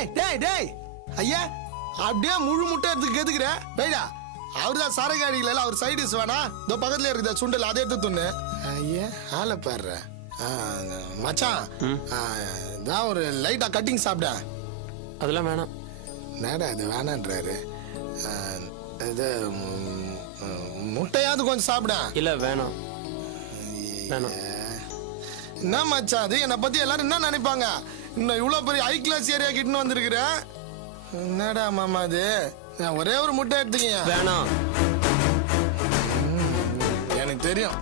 டேய் டேய் டேய் ஐயா அப்படியே முழு முட்டை எடுத்து கேத்துக்கிற டேய்டா அவர்தான் சரக்கு அடிக்கல அவர் சைடிஸ் வேணா இந்த பக்கத்துல இருக்குதா சுண்டல் அதை எடுத்து துண்ணு ஐயா ஆளை பாடுற மச்சான் தான் ஒரு லைட்டா கட்டிங் சாப்பிட அதெல்லாம் வேணாம் நேடா இது வேணான்றாரு இது முட்டையாவது கொஞ்சம் சாப்பிட இல்ல வேணாம் வேணாம் என்ன மச்சான் அது என்னை பத்தி எல்லாரும் என்ன நினைப்பாங்க இன்னும் இவ்வளவு பெரிய ஹை கிளாஸ் ஏரியா கிட்ட வந்திருக்கிறேன் என்னடா மாமா அது ஒரே ஒரு முட்டை எடுத்துக்கீங்க வேணாம் எனக்கு தெரியும்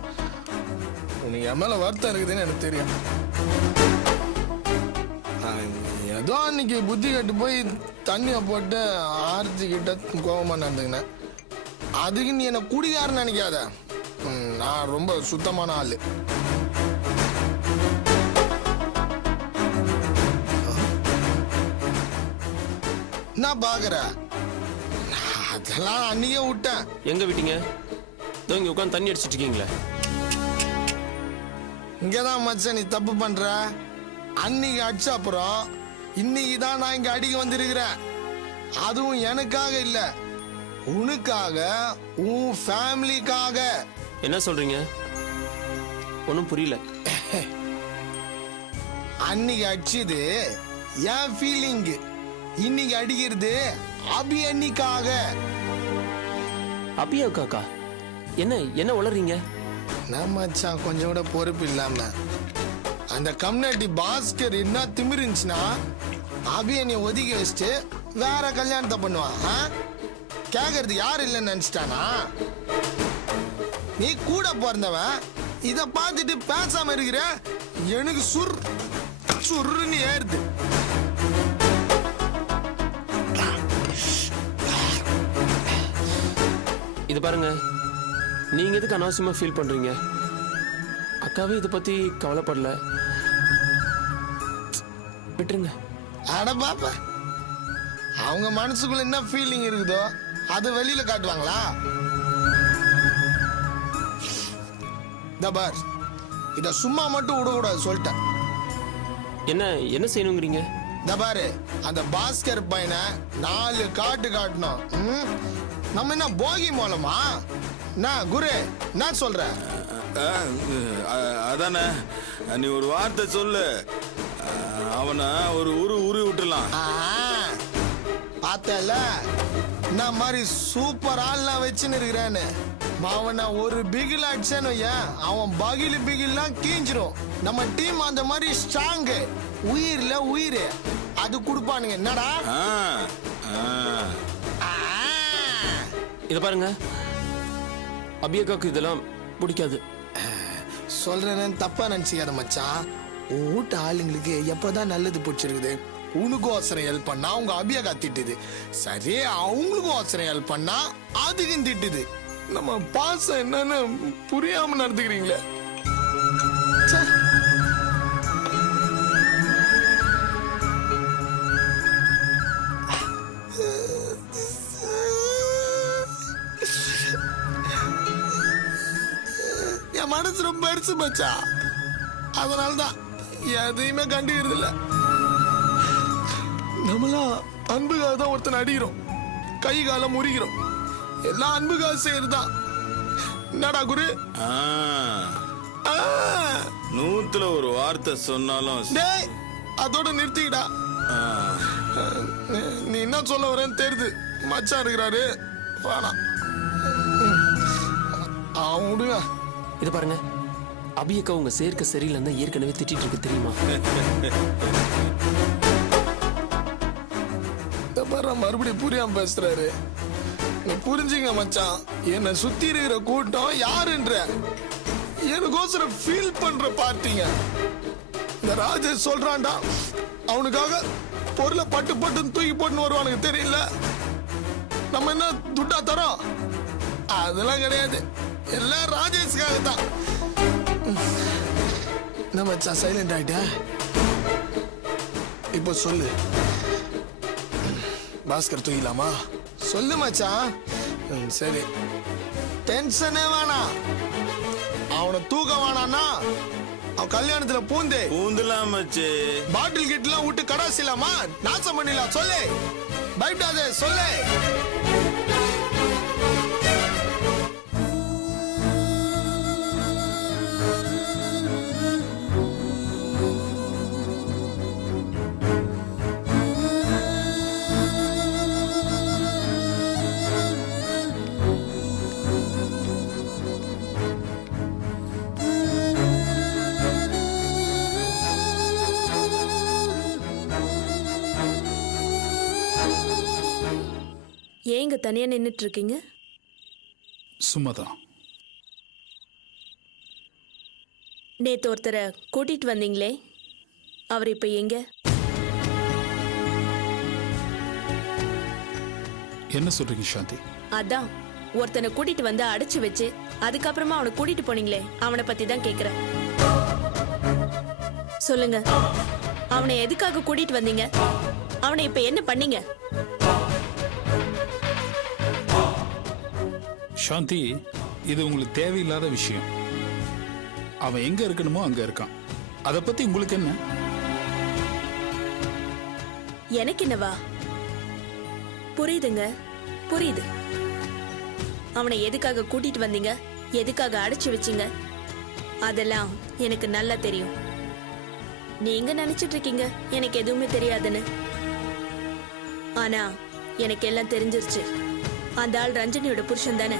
உனக்கு என் மேல வருத்தம் இருக்குதுன்னு எனக்கு தெரியும் ஏதோ அன்னைக்கு புத்தி கட்டு போய் தண்ணிய போட்டு ஆர்த்தி கிட்ட கோபமா நடந்துக்கினேன் அதுக்கு நீ என்ன குடிகாரன்னு நினைக்காத நான் ரொம்ப சுத்தமான ஆளு என்ன பாக்குற அதெல்லாம் அன்னைக்கே விட்டேன் எங்க விட்டீங்க இங்க உட்காந்து தண்ணி அடிச்சிட்டு இருக்கீங்களே இங்கதான் மச்சான் நீ தப்பு பண்ற அன்னைக்கு அடிச்ச அப்புறம் இன்னைக்கு தான் நான் இங்க அடிக்க வந்திருக்கிறேன் அதுவும் எனக்காக இல்ல உனக்காக உன் ஃபேமிலிக்காக என்ன சொல்றீங்க ஒன்னும் புரியல அன்னைக்கு அடிச்சது என் ஃபீலிங் இன்னைக்கு அடிக்கிறது அபி அன்னிக்காக அபியாவுக்காக்கா என்ன என்ன உளறீங்க நான் மச்சான் கொஞ்சம் கூட பொறுப்பு இல்லாம அந்த கம்யூனிட்டி பாஸ்கர் என்ன திமிருந்துச்சுன்னா அபியனை ஒதுக்கி வச்சுட்டு வேற கல்யாணத்தை பண்ணுவான் கேக்குறது யாரு இல்லைன்னு நினைச்சிட்டானா நீ கூட பிறந்தவன் இத பார்த்துட்டு பேசாம இருக்கிற எனக்கு சுருன்னு ஏறுது இது பாருங்க நீங்க எதுக்கு அனாவசியமா ஃபீல் பண்றீங்க அக்காவே இதை பத்தி கவலைப்படல விட்டுருங்க அட பாப்பா அவங்க மனசுக்குள்ள என்ன ஃபீலிங் இருக்குதோ அது வெளியில காட்டுவாங்களா தபார் இத சும்மா மட்டும் விடக்கூடாது சொல்லிட்டேன் என்ன என்ன செய்யணுங்கிறீங்க தபாரு அந்த பாஸ்கர் பையனை 4 காட்டு காட்டணும் நம்ம என்ன போகி மூலமா நான் குரு நான் சொல்றேன் அதானே நீ ஒரு வார்த்தை சொல்லு அவனை ஒரு உரு விட்டுலாம் பார்த்தல நான் மாதிரி சூப்பர் ஆள்லாம் வச்சுன்னு இருக்கிறேன்னு அவனை ஒரு பிகில் அடிச்சேன்னு அவன் பிகில்லாம் கீஞ்சிரும் நம்ம டீம் அந்த மாதிரி ஸ்ட்ராங் உயிர்ல உயிர் அது கொடுப்பானுங்க என்னடா இத பாருங்க அபியக்காக்கு இதெல்லாம் பிடிக்காது சொல்றேன்னு தப்பா நினைச்சுக்காத மச்சான் உன் வீட்டு ஆளுங்களுக்கு எப்பதான் நல்லது பிடிச்சிருக்குது உனக்கும் அவசரம் ஹெல்ப் பண்ணா அவங்க அபியக்கா திட்டுது சரி அவங்களுக்கும் அவசரம் ஹெல்ப் பண்ணா அதுக்கும் திட்டுது நம்ம பாசம் என்னன்னு புரியாம நடந்துக்கிறீங்களே என் மனசு ரொம்ப பெருசு மச்சா அதனால்தான் எதையுமே கண்டுக்கிறது இல்ல நம்மளா அன்புக்காக தான் ஒருத்தன் அடிக்கிறோம் கை காலம் முறிக்கிறோம் எல்லாம் அன்புக்காக செய்யறதுதான் என்னடா குரு 100ல ஒரு வார்த்தை சொன்னாலும் டேய் அதோட நிறுத்திக்கிடா நீ என்ன சொல்ல வரேன்னு தெரியுது மச்சான் இருக்கிறாரு வேணாம் அவன் விடுங்க இது பாருங்க அபியக்கா உங்க சேர்க்க சரியில்லைன்னு ஏற்கனவே திட்டிட்டு இருக்கு தெரியுமா மறுபடியும் புரியாம பேசுறாரு நீ புரிஞ்சுங்க மச்சான் என்ன சுத்தி இருக்கிற கூட்டம் யாருன்ற எனக்கோசரம் ஃபீல் பண்ற பார்ட்டிங்க இந்த ராஜேஷ் சொல்றான்டா அவனுக்காக பொருளை பட்டு பட்டுன்னு தூக்கி போட்டுன்னு வருவானுக்கு தெரியல நம்ம என்ன துட்டா தரோம் அதெல்லாம் கிடையாது எல்லாம் ராஜேஷ்காக தான் என்ன மச்சான் சைலண்ட் ஆயிட்ட இப்போ சொல்லு பாஸ்கர் தூக்கலாமா சொல்லு மச்சான் சரி டென்ஷனே வேணாம் அவனை தூக்க வேணான்னா அவன் கல்யாணத்துல பூந்து பூந்துலாம் மச்சி. பாட்டில் கிட்டலாம் விட்டு கடாசிலாமா நாசம் பண்ணிடலாம். சொல்லு, பயப்படாதே சொல்லு. ஏங்க தனியா நின்னுட்டு இருக்கீங்க? சும்மாதான். நேத்து ஒருத்தரை கூட்டிட்டு வந்தீங்களே, அவர் இப்ப எங்க? என்ன சொல்றீங்க சாந்தி? அதான் ஒருத்தனை கூட்டிட்டு வந்து அடைச்சு வச்சு அதுக்கப்புறமா அவனை கூட்டிட்டு போனீங்களே, அவனை பத்தி தான் கேக்குறேன். சொல்லுங்க, அவனை எதுக்காக கூட்டிட்டு வந்தீங்க? அவனை இப்ப என்ன பண்ணீங்க? சாந்தி, இது உங்களுக்கு தேவையில்லாத விஷயம். அவன் எங்க இருக்கணுமோ அங்க இருக்கான். அத பத்தி உங்களுக்கு என்ன? எனக்கு என்னவா? புரியுதுங்க, புரியுது. அவனை எதுக்காக கூட்டிட்டு வந்தீங்க, எதுக்காக அடைச்சு வச்சீங்க, அதெல்லாம் எனக்கு நல்லா தெரியும். நீங்க நினைச்சிட்டு இருக்கீங்க எனக்கு எதுவுமே தெரியாதுன்னு. ஆனா எனக்கு எல்லாம் தெரிஞ்சிருச்சு. அந்த ஆள் ரஞ்சனியோட புருஷன் தானே?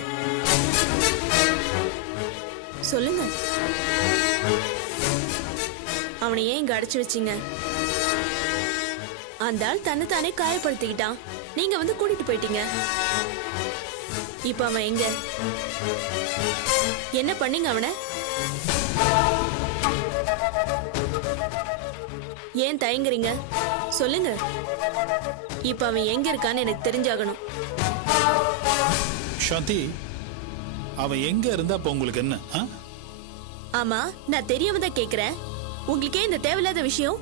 சொல்லுங்க, அவனை ஏன் இங்க அடைச்சு வச்சீங்க? அந்த ஆள் தன்னைத்தானே காயப்படுத்திக்கிட்டான், நீங்க வந்து கூட்டிட்டு போயிட்டீங்க. இப்ப அவன் எங்க? என்ன பண்ணீங்க அவனை? ஏன் தயங்குறீங்க? சொல்லுங்க. இப்ப அவன் எங்க இருக்கான்னு எனக்கு தெரிஞ்சாகணும். சாந்தி, அவன் எங்க இருந்தா அப்ப உங்களுக்கு என்ன? ஆமா, நான் தெரியாம தான் கேக்குறேன். உங்களுக்கே இந்த தேவையில்லாத விஷயம்?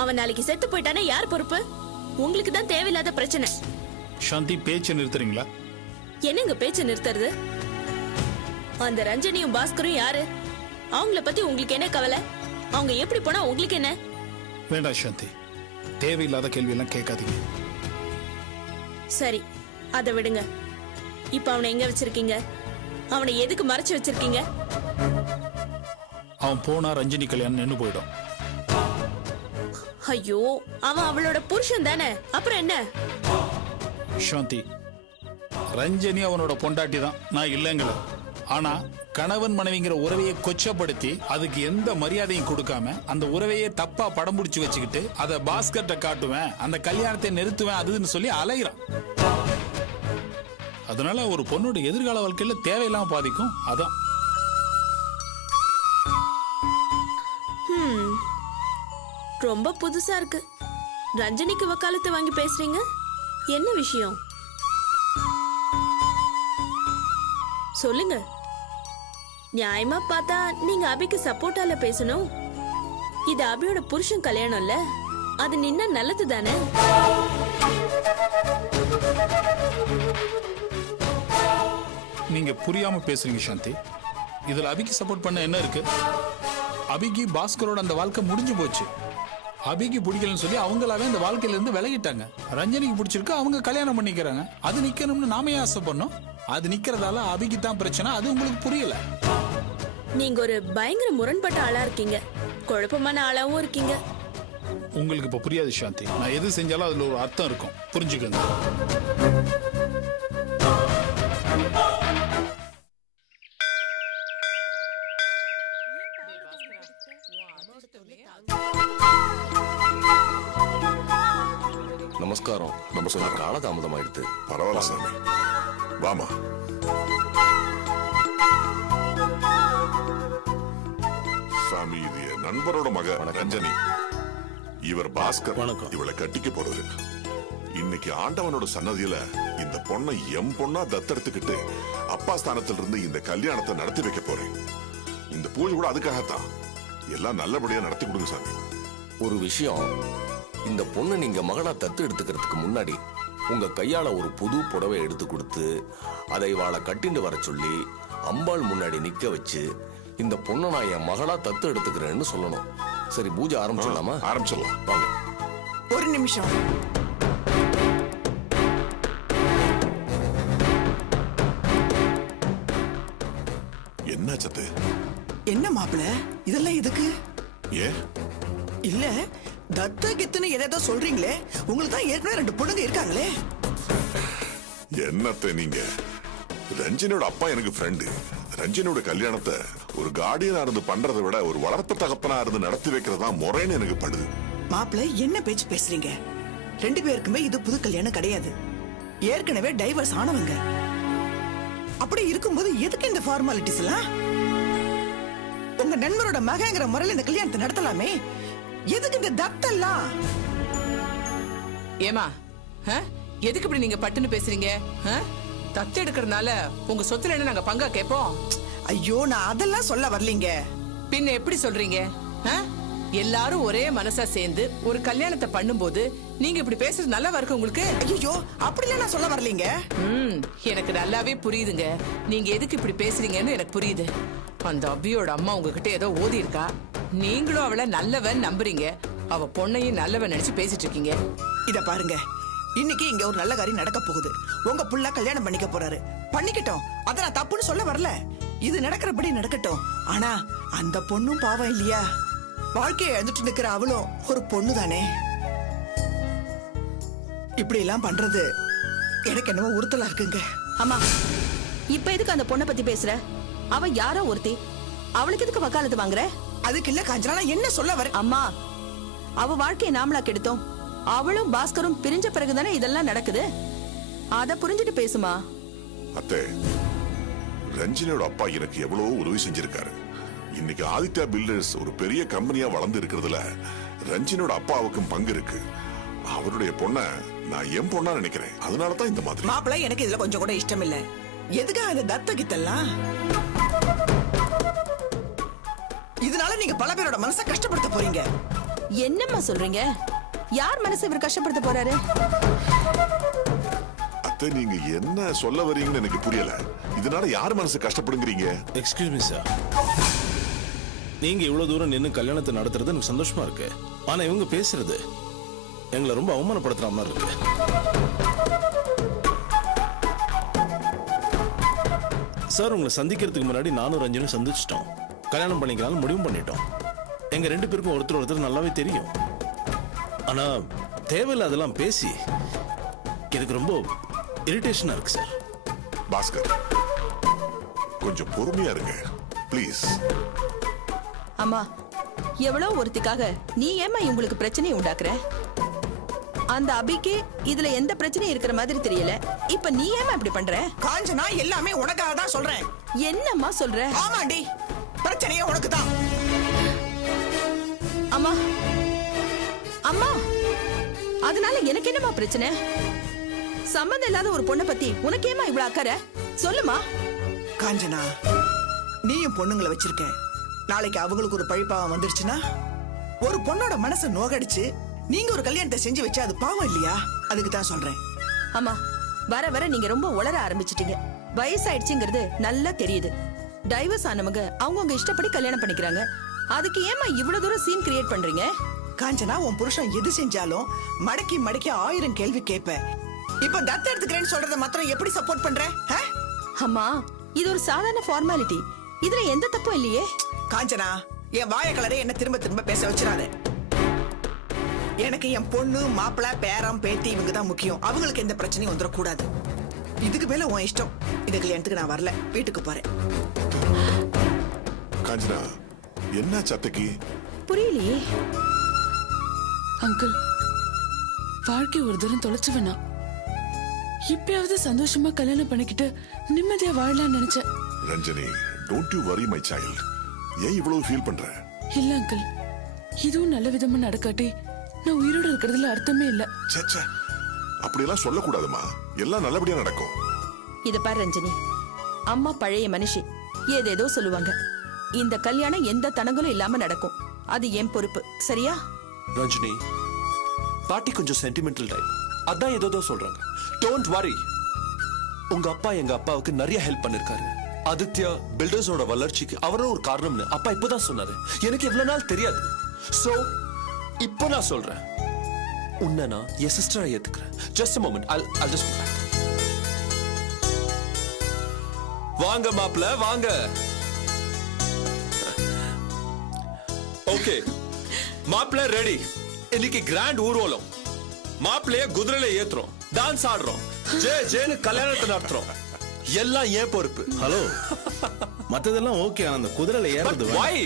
அவன் நாளைக்கு செத்து போயிட்டானே யார் பொறுப்பு? உங்களுக்கு தான் தேவையில்லாத பிரச்சனை. சாந்தி, பேச்சை நிறுத்துறீங்களா? என்னங்க பேச்ச நிறுத்துறது? அந்த ரஞ்சனியும் பாஸ்கரும் யாரு? அவங்கள பத்தி உங்களுக்கு என்ன கவலை? அவங்க எப்படி போனா உங்களுக்கு என்ன? வேண்டாம் சாந்தி, தேவையில்லாத கேள்வி எல்லாம் கேட்காதீங்க. சரி, அதை விடுங்க. இப்ப அவனை எங்க வச்சிருக்கீங்க? அவனை எதுக்கு மறைச்சு வச்சிருக்கீங்க? அவன் போனா ரஞ்சினி கல்யாணம் நின்னு போயிடும். ஐயோ, அவன் அவளோட புருஷன் தானே, அப்புறம் என்ன? சாந்தி, ரஞ்சனி அவனோட பொண்டாட்டி தான், நான் இல்லைங்கள. ஆனா கணவன் மனைவிங்கிற உறவையை கொச்சப்படுத்தி அதுக்கு எந்த மரியாதையும் கொடுக்காம அந்த உறவையே தப்பா படம் பிடிச்சு வச்சுக்கிட்டு அதை பாஸ்கர்ட்ட காட்டுவேன், அந்த கல்யாணத்தை நிறுத்துவேன் அதுன்னு சொல்லி அலைகிறான். அதனால ஒரு பொண்ணோட எதிர்கால வாழ்க்கையில தேவையில்லாம பாதிக்கும். அதான். ரொம்ப புதுசா இருக்கு. ரஞ்சனிக்கு வக்காலத்தை வாங்கி பேசுறீங்க, என்ன விஷயம்? சொல்லுங்க. நியாயமா பார்த்தா நீங்க அபிக்கு சப்போர்ட்டால பேசணும். இது அபியோட புருஷன் கல்யாணம்ல, அது நின்னா நல்லது தானே? நீங்க புரியாம பேசுறீங்க சாந்தி. இதுல அபிக்கு சப்போர்ட் பண்ண என்ன இருக்கு? அபிக்கு பாஸ்கரோட அந்த வாழ்க்கை முடிஞ்சு போச்சு. அபிக்கு பிடிக்கலன்னு சொல்லி அவங்களாவே அந்த வாழ்க்கையில இருந்து விலகிட்டாங்க. ரஞ்சனிக்கு பிடிச்சிருக்கு, அவங்க கல்யாணம் பண்ணிக்கிறாங்க. அது நிக்கணும்னு நாமே ஆசைப்படணும். அது நிக்கிறதால அபிக்கு தான் பிரச்சனை. அது உங்களுக்கு புரியல. நீங்க ஒரு பயங்கர முரண்பட்ட ஆளா இருக்கீங்க, குழப்பமான ஆளாவும் இருக்கீங்க. உங்களுக்கு இப்ப புரியாது சாந்தி. நான் எது செஞ்சாலும் அதுல ஒரு அர்த்தம் இருக்கும், புரிஞ்சுக்கங்க. நமஸ்காரம். நமஸ்காரம். காலதாமதமாயிடுது. பரவாயில்ல சாமி, வாமா. சாமி, இது என் நண்பரோட மக ரஞ்சனி. இவர் பாஸ்கர். இவளை கட்டிக்க போறது. இன்னைக்கு ஆண்டவனோட சன்னதியில இந்த பொண்ணை எம் பொண்ணா தத்தெடுத்துக்கிட்டு அப்பா ஸ்தானத்துல இருந்து இந்த கல்யாணத்தை நடத்தி வைக்க போறேன். இந்த பூஜை கூட அதுக்காகத்தான். எல்லாம் நல்லபடியா நடத்தி கொடுங்க சாமி. ஒரு விஷயம், இந்த பொண்ணு நீங்க மகனா தத்து எடுத்துக்கிறதுக்கு முன்னாடி உங்க கையால ஒரு புது புடவை எடுத்து கொடுத்து அதை வாழை கட்டிண்டு வர சொல்லி அம்பாள் முன்னாடி நிக்க வச்சு இந்த பொண்ணை நான் என் மகளா தத்து எடுத்துக்கிறேன்னு சொல்லணும். சரி, பூஜை ஆரம்பிச்சிடலாமா? ஆரம்பிச்சிடலாம். வாங்க. ஒரு நிமிஷம். என்ன சத்து? என்ன மாப்பிள இதெல்லாம் எதுக்கு? ஏன் இல்ல தத்த கித்துன்னு ஏதோ சொல்றீங்களே, உங்களுக்கு தான் ஏற்கனவே 2 பொண்ணுங்க இருக்காங்களே. என்னத்த நீங்க? ரஞ்சினியோட அப்பா எனக்கு ஃப்ரெண்டு. ரஞ்சினியோட கல்யாணத்தை ஒரு கார்டியனா இருந்து பண்றதை விட ஒரு வளர்ப்பு தகப்பனா இருந்து நடத்தி வைக்கிறதா முறைன்னு எனக்கு படுது. மாப்பிள என்ன பேச்சு பேசுறீங்க? 2 பேருக்குமே இது புது கல்யாணம் கிடையாது. ஏற்கனவே டைவர்ஸ் ஆனவங்க. அப்படி இருக்கும்போது எதுக்கு இந்த ஃபார்மாலிட்டிஸ் எல்லாம்? உங்க நண்பரோட மகங்கிற முறையில் இந்த கல்யாணத்தை நடத்தலாமே, எதுக்கு இந்த தத்தெல்லாம்? ஏமா எதுக்கு இப்படி நீங்க பட்டுன்னு பேசுறீங்க? தத்து எடுக்கிறதுனால உங்க சொத்துல என்ன நாங்க பங்கா கேட்போம்? ஐயோ, நான் அதெல்லாம் சொல்ல வரலீங்க. பின்ன எப்படி சொல்றீங்க? எல்லாரும் ஒரே மனசா சேர்ந்து ஒரு கல்யாணத்தை பண்ணும்போது நீங்க இப்படி பேசுறது நல்லா இருக்கு உங்களுக்கு? ஐயோ, அப்படிலாம் நான் சொல்ல வரலீங்க. எனக்கு நல்லாவே புரியுதுங்க நீங்க எதுக்கு இப்படி பேசுறீங்கன்னு எனக்கு புரியுது. அந்த அபியோட அம்மா உங்ககிட்ட ஏதோ ஓதி இருக்கா, நீங்களும் அவளை நல்லவன் நம்புறீங்க, அவ பொண்ணையும் நல்லவன் நினைச்சு பேசிட்டு இருக்கீங்க. இத பாருங்க, இன்னைக்கு இங்க ஒரு நல்ல காரியம் நடக்க போகுது. உங்க புள்ள கல்யாணம் பண்ணிக்க போறாரு. பண்ணிக்கிட்டோம், அத நான் தப்புன்னு சொல்ல வரல. இது நடக்கிறபடி நடக்கட்டும். ஆனா அந்த பொண்ணும் பாவம் இல்லையா? வாழ்க்கையை எழுந்துட்டு நிக்கிற அவளும் ஒரு பொண்ணு தானே. இப்படி எல்லாம் பண்றது எனக்கு என்னமோ உறுத்தலா இருக்குங்க. அம்மா, இப்ப எதுக்கு அந்த பொண்ணை பத்தி பேசுற? அவ யாரோ ஒருத்தி, அவளுக்கு எதுக்கு வக்காலத்து வாங்குற? அதுக்கு இல்ல காஞ்சனா, நான் என்ன சொல்ல வர? அம்மா, அவ வாழ்க்கையை நாமளா கெடுத்தோம். அவளும் பாஸ்கரும் பிரிஞ்ச பிறகுதானே இதெல்லாம் நடக்குது. அத புரிஞ்சுட்டு பேசுமா. அத்தை, ரஞ்சினியோட அப்பா எனக்கு எவ்வளவோ உதவி செஞ்சிருக்காரு. இன்னைக்கு ஆதித்யா பில்டர்ஸ் ஒரு பெரிய கம்பெனியா வளர்ந்து இருக்கிறதுல ரஞ்சினியோட அப்பாவுக்கும் பங்கு இருக்கு. அவருடைய பொண்ண நான் என் பொண்ணா நினைக்கிறேன். அதனாலதான் இந்த மாதிரி. மாப்பிள்ளை, எனக்கு இதுல கொஞ்சம் கூட இஷ்டம் இல்ல. எதுக்கா இந்த தத்த கித்தெல்லாம்? இதனால நீங்க பல பேரோட மனசை கஷ்டப்படுத்த போறீங்க. என்னம்மா சொல்றீங்க? யார் மனசை இவர் கஷ்டப்படுத்த போறாரு? அத்தை, நீங்க என்ன சொல்ல வரீங்கன்னு எனக்கு புரியல. இதனால யார் மனசு கஷ்டப்படுங்கிறீங்க? எக்ஸ்கியூஸ் மீ சார், நீங்க இவ்வளவு தூரம் நின்று கல்யாணத்தை நடத்துறது எனக்கு சந்தோஷமா இருக்கு. ஆனா இவங்க பேசுறது எங்களை ரொம்ப அவமானப்படுத்துற மாதிரி இருக்கு. சார், உங்களை சந்திக்கிறதுக்கு முன்னாடி நானும் ரஞ்சனும் சந்திச்சிட்டோம். கல்யாணம் பண்ணிக்கலாம்னு முடிவு பண்ணிட்டோம். எங்க 2 பேருக்கும் ஒருத்தர் நல்லாவே தெரியும். ஆனா தேவையில்ல அதெல்லாம் பேசி எனக்கு ரொம்ப இரிட்டேஷனா இருக்கு சார். பாஸ்கர், கொஞ்சம் பொறுமையா இருங்க ப்ளீஸ். அம்மா, எவ்வளவு ஒருத்திக்காக நீ ஏமா இவங்களுக்கு பிரச்சனையை உண்டாக்குற? அந்த அபிக்கு இதுல எந்த பிரச்சனையும் இருக்கிற மாதிரி தெரியல. இப்ப நீ ஏமா இப்படி பண்ற? காஞ்சனா, எல்லாமே உனக்காக தான் சொல்றேன். என்னம்மா சொல்ற? ஆமாண்டி, பிரச்சனையே உனக்கு தான். அம்மா, அம்மா, அதனால எனக்கு என்னமா பிரச்சனை? சம்பந்தம் இல்லாத ஒரு பொண்ணை பத்தி உனக்கு ஏமா இவ்வளவு அக்கறை? சொல்லுமா. காஞ்சனா, நீயும் பொண்ணுங்களை வச்சிருக்க. நாளைக்கு அவங்களுக்கு ஒரு பழிப்பாவம் வந்துருச்சுன்னா ஒரு பொண்ணோட மனசை நோகடிச்சு நீங்க ஒரு கல்யாணத்தை செஞ்சு வச்சா அது பாவம் இல்லையா? அதுக்கு தான் சொல்றேன். அம்மா, வர வர நீங்க ரொம்ப உளர ஆரம்பிச்சிட்டீங்க. வயசாயிடுச்சுங்கிறது நல்லா தெரியுது. டைவர்ஸ் ஆனவங்க அவங்கவுங்க இஷ்டப்படி கல்யாணம் பண்ணிக்கிறாங்க. அதுக்கு ஏமா இவ்வளவு தூரம் சீன் கிரியேட் பண்றீங்க? காஞ்சனா, உன் புருஷன் எது செஞ்சாலும் மடக்கி மடக்கி 1000 கேள்வி கேட்ப. இப்ப தத்த எடுத்துக்கிறேன்னு சொல்றத மாத்திரம் எப்படி சப்போர்ட் பண்ற? அம்மா, இது ஒரு சாதாரண ஃபார்மாலிட்டி. இதுல எந்த தப்பும் இல்லையே. காஞ்சனா, என் வாய கலரை என்ன திரும்ப திரும்ப பேச வச்சிடாத. எனக்கு என் பொண்ணு, மாப்பிள்ள, பேரம், பேத்தி இவங்க தான் முக்கியம். அவங்களுக்கு எந்த பிரச்சனையும் வந்துடக்கூடாது. இதுக்கு மேல உன் இஷ்டம். இந்த கல்யாணத்துக்கு நான் வரல, வீட்டுக்கு போறேன். காஞ்சனா, என்ன சத்தக்கி? புரியலையே. அங்கிள், வாழ்க்கை ஒரு தரம் தொலைச்சு வேணாம். இப்பயாவது சந்தோஷமா கல்யாணம் பண்ணிக்கிட்டு நிம்மதியா வாழலாம்னு நினைச்சேன். ரஞ்சனி, டோன்ட் யூ வரி மை சைல்ட். ஏன் இவ்வளவு ஃபீல் பண்ற? இல்ல அங்கிள், இதுவும் நல்ல விதமா நடக்காட்டி நான் உயிரோட இருக்கிறதுல அர்த்தமே இல்ல. சேச்சே, அப்படியெல்லாம் சொல்லக்கூடாதுமா. எல்லாம் நல்லபடியா நடக்கும். இத பாரு ரஞ்சனி, அம்மா பழைய மனுஷி, ஏதேதோ சொல்லுவாங்க. இந்த கல்யாணம் எந்த தடங்களும் இல்லாம நடக்கும். அது என் பொறுப்பு, சரியா? ரஞ்சினி, பாட்டி கொஞ்சம் சென்டிமெண்டல் டைப். அதான் ஏதோ சொல்றாங்க. Don't worry. உங்க அப்பா எங்க அப்பாவுக்கு நிறைய ஹெல்ப் பண்ணிருக்காரு. ஆதித்யா பில்டர்ஸோட வளர்ச்சிக்கு அவரும் ஒரு காரணம்னு அப்பா இப்பதான் சொன்னாரு. எனக்கு எவ்வளவு நாள் தெரியாது. சோ இப்போ நான் சொல்றேன், உன்னை நான் என் சிஸ்டரா ஏத்துக்கிறேன். Just a moment, I'll just be back. வாங்க மாப்ள வாங்க. ஓகே மாப்ள ரெடி. இன்னைக்கு கிராண்ட் ஊர்வலம். மாப்பிளைய குதிரையில ஏத்துறோம், டான்ஸ் ஆடுறோம், ஜேன்னு கல்யாணத்தை நடத்துறோம். எல்லாம் ஏன் பொறுப்பு. ஹலோ, மத்ததெல்லாம் ஓகே. அந்த குதிரையில ஏறது வை?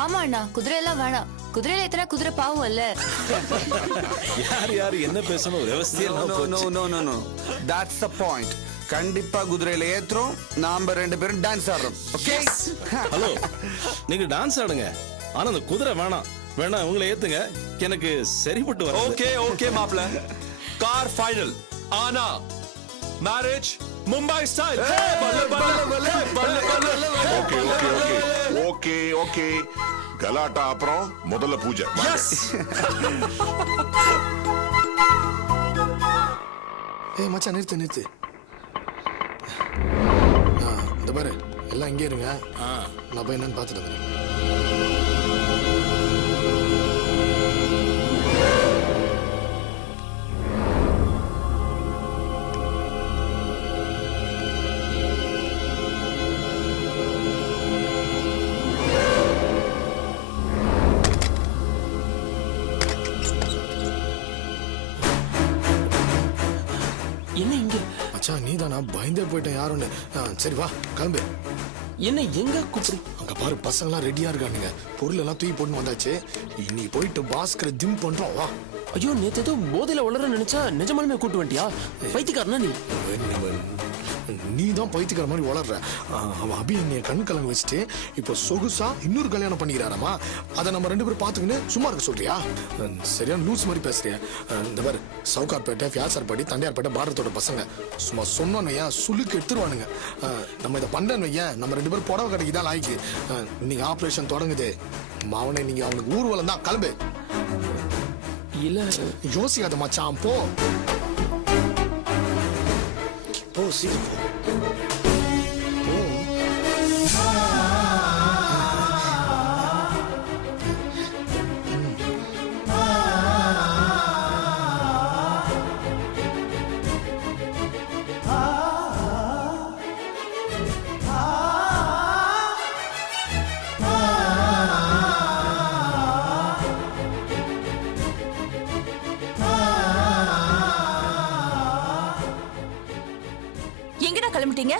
ஆமா அண்ணா, குதிரை எல்லாம் வேணாம். குதிரையில ஏத்துனா குதிரை பாவம் இல்ல. யார் என்ன பேசணும் நோ that's the point. கண்டிப்பா குதிரையில ஏத்துறோம், நாம ரெண்டு பேரும் டான்ஸ் ஆடுறோம். ஓகே ஹலோ, நீங்க டான்ஸ் ஆடுங்க, ஆனா அந்த குதிரை வேணாம். வேணா உங்களை ஏத்துங்க, எனக்கு சரிப்பட்டு வர. ஓகே மாப்ள, கார் ஃபைனல். ஆனா மேரேஜ் மும்பை ஸ்டைல். ஓகே கலாட்டா அப்புறம் முதல்ல பூஜை. ஏய் மச்சான், நிறுத்து. இந்த பாரு, எல்லாம் இங்கே இருங்க. நான் போய் என்னன்னு பார்த்துட்டு வரேன். என்ன இங்க? மச்சான் நீ தானா? பயந்தே போயிட்டேன் யாருன்னு. சரி வா கிளம்பு. என்ன எங்க கூப்பிடு? அங்க பாரு, பசங்களாம் ரெடியா இருக்கானுங்க. பொருள் எல்லாம் தூக்கி போட்டு வந்தாச்சு. இன்னைக்கு போயிட்டு பாஸ்கரை திம் பண்றோம். வா. ஐயோ, நேத்து ஏதோ போதையில வளர நினைச்சா நிஜமாலுமே கூட்டு வந்துட்டியா? பைத்தியக்காரனா நீ தான் பைத்தியக்கார மாதிரி வளர்ற. அவன் அபி என்னைய கண் கலங்க வச்சுட்டு இப்போ சொகுசா இன்னொரு கல்யாணம் பண்ணிக்கிறாராமா. அதை நம்ம ரெண்டு பேரும் பார்த்துக்கின்னு சும்மா இருக்க சொல்றியா? சரியான லூஸ் மாதிரி பேசுறியா? இந்த மாதிரி சவுகார்பேட்டை, வியாசார்பேட்டை, தண்டையார்பேட்டை பாரதத்தோட பசங்க சும்மா சொன்னோன்னையா சுலுக்கு எடுத்துருவானுங்க. நம்ம இதை பண்ணேன்னு வையன், நம்ம ரெண்டு பேரும் புடவை கடைக்கு தான் லாய்க்கு. நீங்க ஆப்ரேஷன் தொடங்குது மாவனே, நீங்க அவனுக்கு ஊர்வலம் தான். கிளம்பு. இல்ல யோசிக்காத மச்சான், போ சீக்கிரம் போ. எங்கடா கிளம்பிட்டீங்க?